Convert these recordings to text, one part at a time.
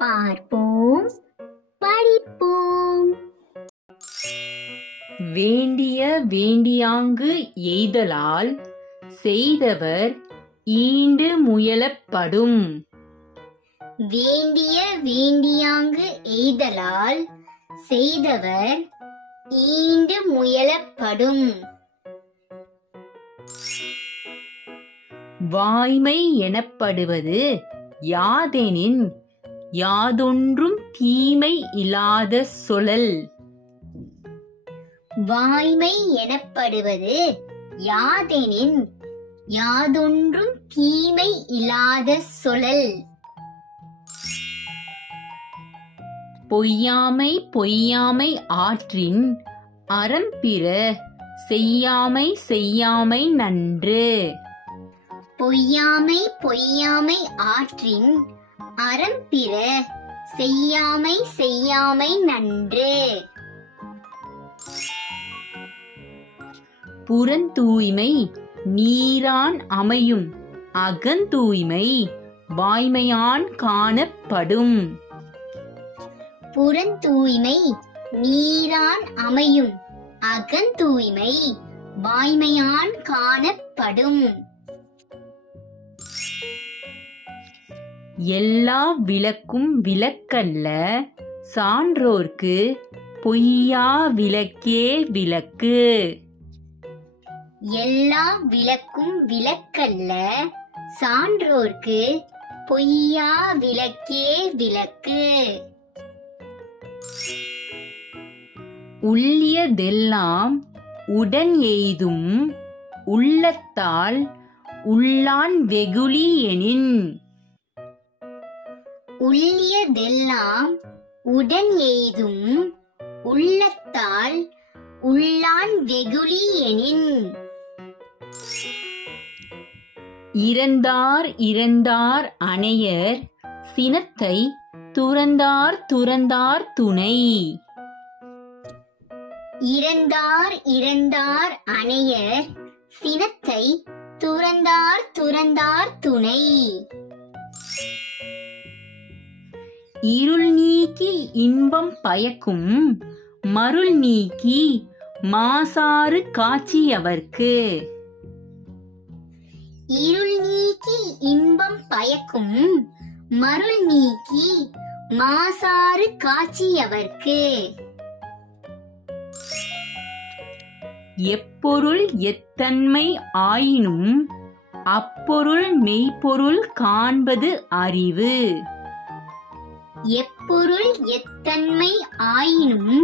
பார்ப்போம், படிப்போம். வேண்டிய வேண்டியாங்கு எய்தலால் செய்தவர் ஈண்டு முயலப்படும். வேண்டிய வேண்டியாங்கு எய்தலால் செய்தவர் ஈண்டு முயலப்படும். வாய்மை எனப்படுவது யாதெனின் யாதொன்றும் தீமை இல்லாத சொலல். வாய்மை எனப்படுவது யாதெனின் யாதொன்றும் தீமை இல்லாத சொலல். பொய்யாமை பொய்யாமை ஆற்றின் அறம்பிற செய்யாமை செய்யாமை நன்று. பொய்யாமை பொய்யாமை ஆற்றின் அறம்பிற செய்யாமை செய்யாமை நன்று. புறந்தூய்மை நீரான் அமையும் அகந்தூய்மை வாய்மையான் காணப்படும். புறந்தூய்மை நீரான் அமையும் அகந்தூய்மை வாய்மையான் காணப்படும். எல்லா விளக்கும் விளக்கல்ல சான்றோர்க்கு பொய்யா விளக்கே விளக்கு. எல்லா விளக்கும் விளக்கல்ல சான்றோர்க்கு பொய்யா விளக்கே விளக்கு. உள்ளியதெல்லாம் உடன் எய்தும் உள்ளத்தால் உள்ளான் வெகுளி எனின். உள்ளியதெல்லாம் உடன் எய்தும் உள்ளத்தால் உள்ளான் வெகுளி எனின். இறந்தார் இறந்தார் அணையர் சினத்தை துறந்தார் துறந்தார் துணை. இறந்தார் இறந்தார் அணையர் சினத்தை துறந்தார் துறந்தார் துணை. இருள் நீக்கி இன்பம் பயக்கும் மருள் நீக்கி மாசாறு காட்சியவர்க்கு. இருள் நீக்கி இன்பம் பயக்கும் மருள் நீக்கி மாசாறு காட்சியவர்க்கு. எப்பொருள் எத்தன்மை ஆயினும் அப்பொருள் மெய்ப்பொருள் காண்பது அறிவு. எப்பொருள் எத்தன்மை ஆயினும்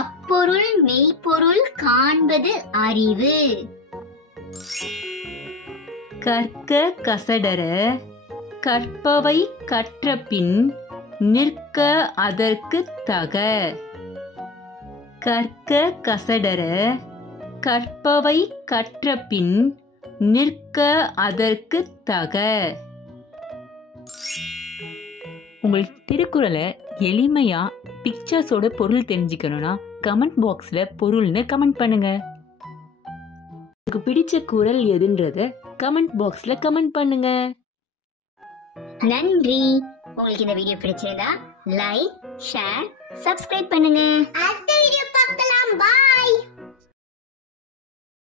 அப்பொருள் மெய்ப்பொருள் காண்பது அறிவு. கற்க கசடர கற்பவை கற்றபின் நிற்க அதற்கு தக. கற்க கசடர கற்பவை கற்றபின் நிற்க அதற்கு தக. உங்களுக்கு திருக்குறளை எளிமையா பிக்சர்ஸோட பொருள் தெரிஞ்சுக்கணும்னா கமெண்ட் பாக்ஸ்ல பொருள்னு கமெண்ட் பண்ணுங்க. உங்களுக்கு பிடிச்ச குறள் எதுன்றத கமெண்ட் பாக்ஸ்ல கமெண்ட் பண்ணுங்க. நன்றி. உங்களுக்கு இந்த வீடியோ பிடிச்சிருந்தா லைக், ஷேர், சப்ஸ்கிரைப் பண்ணுங்க. அடுத்த வீடியோ